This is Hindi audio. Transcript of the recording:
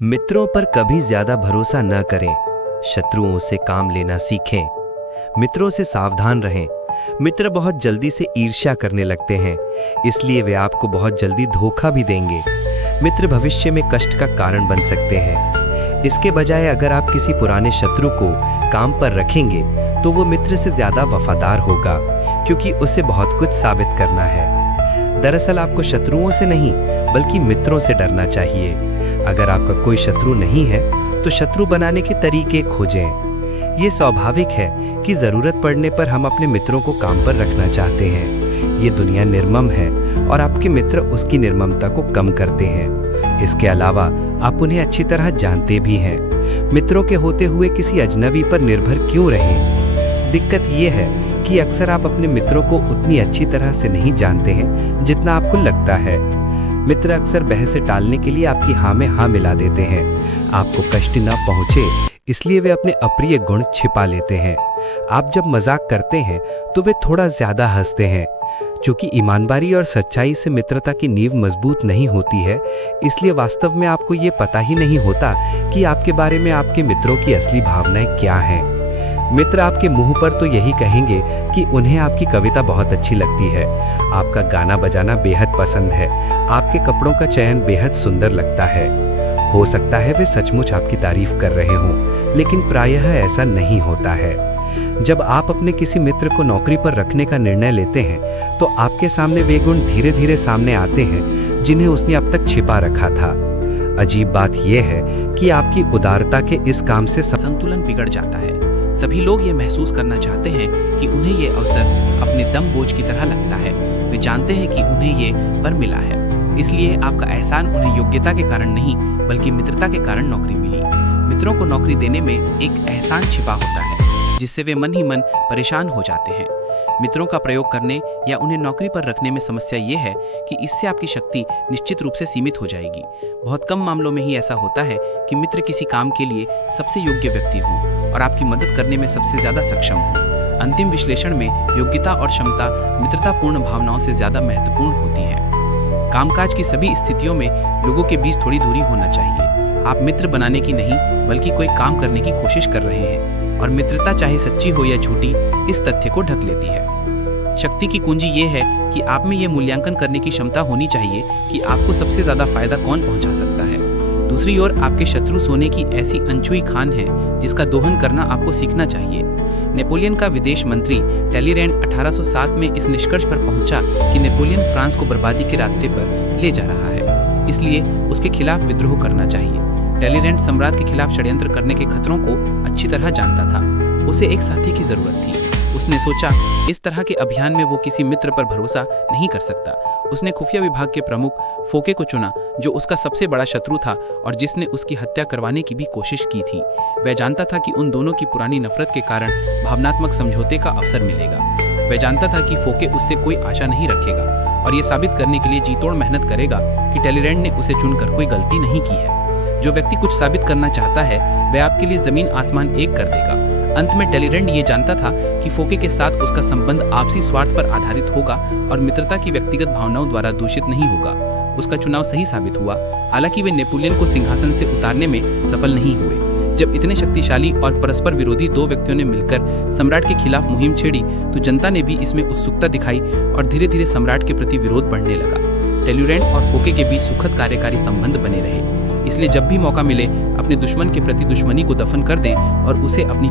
मित्रों पर कभी ज्यादा भरोसा न करें। शत्रुओं से काम लेना सीखें। मित्रों से सावधान रहें। मित्र बहुत जल्दी से ईर्ष्या करने लगते हैं, इसलिए वे आपको बहुत जल्दी धोखा भी देंगे। मित्र भविष्य में कष्ट का कारण बन सकते हैं। इसके बजाय अगर आप किसी पुराने शत्रु को काम पर रखेंगे तो वो मित्र से ज्यादा वफादार होगा, क्योंकि उसे बहुत कुछ साबित करना है। दरअसल आपको शत्रुओं से नहीं बल्कि मित्रों से डरना चाहिए। अगर आपका कोई शत्रु नहीं है तो शत्रु बनाने के तरीके खोजें। ये स्वाभाविक है कि जरूरत पड़ने पर हम अपने मित्रों को काम पर रखना चाहते हैं। ये दुनिया निर्मम है और आपके मित्र उसकी निर्ममता को कम करते हैं। इसके अलावा आप उन्हें अच्छी तरह जानते भी हैं। मित्रों के होते हुए किसी अजनबी पर निर्भर क्यों रहें? दिक्कत ये है कि अक्सर आप अपने मित्रों को उतनी अच्छी तरह से नहीं जानते हैं जितना आपको लगता है। मित्र अक्सर बहस टालने के लिए आपकी हाँ में हाँ मिला देते हैं। आपको कष्ट न पहुंचे इसलिए वे अपने अप्रिय गुण छिपा लेते हैं। आप जब मजाक करते हैं तो वे थोड़ा ज्यादा हंसते हैं। चूंकि ईमानदारी और सच्चाई से मित्रता की नींव मजबूत नहीं होती है, इसलिए वास्तव में आपको ये पता ही नहीं होता कि आपके बारे में आपके मित्रों की असली भावनाएं क्या हैं। मित्र आपके मुंह पर तो यही कहेंगे कि उन्हें आपकी कविता बहुत अच्छी लगती है, आपका गाना बजाना बेहद पसंद है, आपके कपड़ों का चयन बेहद सुंदर लगता है। हो सकता है वे सचमुच आपकी तारीफ कर रहे हों, लेकिन प्रायः ऐसा नहीं होता है। जब आप अपने किसी मित्र को नौकरी पर रखने का निर्णय लेते हैं तो आपके सामने वे गुण धीरे धीरे सामने आते हैं जिन्हें उसने अब तक छिपा रखा था। अजीब बात यह है कि आपकी उदारता के इस काम से संतुलन बिगड़ जाता है। सभी लोग ये महसूस करना चाहते हैं कि उन्हें ये अवसर अपने दम बोझ की तरह लगता है। वे जानते हैं कि उन्हें ये पर मिला है, इसलिए आपका एहसान उन्हें योग्यता के कारण नहीं बल्कि मित्रता के कारण नौकरी मिली। मित्रों को नौकरी देने में एक एहसान छिपा होता है जिससे वे मन ही मन परेशान हो जाते हैं। मित्रों का प्रयोग करने या उन्हें नौकरी पर रखने में समस्या ये है कि इससे आपकी शक्ति निश्चित रूप से सीमित हो जाएगी। बहुत कम मामलों में ही ऐसा होता है कि मित्र किसी काम के लिए सबसे योग्य व्यक्ति हों और आपकी मदद करने में सबसे ज्यादा सक्षम हों। अंतिम विश्लेषण में योग्यता और क्षमता मित्रतापूर्ण भावनाओं से ज्यादा महत्वपूर्ण होती है। कामकाज की सभी स्थितियों में लोगों के बीच थोड़ी दूरी होना चाहिए। आप मित्र बनाने की नहीं बल्कि कोई काम करने की कोशिश कर रहे हैं, और मित्रता चाहे सच्ची हो या झूठी इस तथ्य को ढक लेती है। शक्ति की कुंजी ये है कि आप में ये मूल्यांकन करने की क्षमता होनी चाहिए कि आपको सबसे ज्यादा फायदा कौन पहुंचा सकता है। दूसरी ओर आपके शत्रु सोने की ऐसी अनछुई खान है जिसका दोहन करना आपको सीखना चाहिए। नेपोलियन का विदेश मंत्री टैलीरैंड 1807 में इस निष्कर्ष पर पहुंचा कि नेपोलियन फ्रांस को बर्बादी के रास्ते पर ले जा रहा है, इसलिए उसके खिलाफ विद्रोह करना चाहिए। टैलीरैंड सम्राट के खिलाफ षड्यंत्र करने के खतरों को अच्छी तरह जानता था। उसे एक साथी की जरूरत थी। उसने सोचा इस तरह के अभियान में वो किसी मित्र पर भरोसा नहीं कर सकता। उसने खुफिया विभाग के प्रमुख फोके को चुना, जो उसका सबसे बड़ा शत्रु था और जिसने उसकी हत्या करवाने की भी कोशिश की थी। वह जानता था कि उन दोनों की पुरानी नफरत के कारण भावनात्मक समझौते का अवसर मिलेगा। वह जानता था कि फोके उससे कोई आशा नहीं रखेगा और ये साबित करने के लिए जीतोड़ मेहनत करेगा कि टैलीरैंड ने उसे चुनकर कोई गलती नहीं की है। जो व्यक्ति कुछ साबित करना चाहता है वह आपके लिए जमीन आसमान एक कर देगा। अंत में टैलीरैंड ये जानता था कि फोके के साथ उसका संबंध आपसी स्वार्थ पर आधारित होगा और मित्रता की व्यक्तिगत भावनाओं द्वारा दूषित नहीं होगा। उसका चुनाव सही साबित हुआ, हालांकि वे नेपोलियन को सिंहासन से उतारने में सफल नहीं हुए। जब इतने शक्तिशाली और परस्पर विरोधी दो व्यक्तियों ने मिलकर सम्राट के खिलाफ मुहिम छेड़ी तो जनता ने भी इसमें उत्सुकता दिखाई और धीरे धीरे सम्राट के प्रति विरोध बढ़ने लगा। टैलीरैंड और फोके के बीच सुखद कार्यकारी संबंध बने रहे। इसलिए जब भी मौका मिले अपने दुश्मन के प्रति दुश्मनी को दफन कर दें और उसे अपनी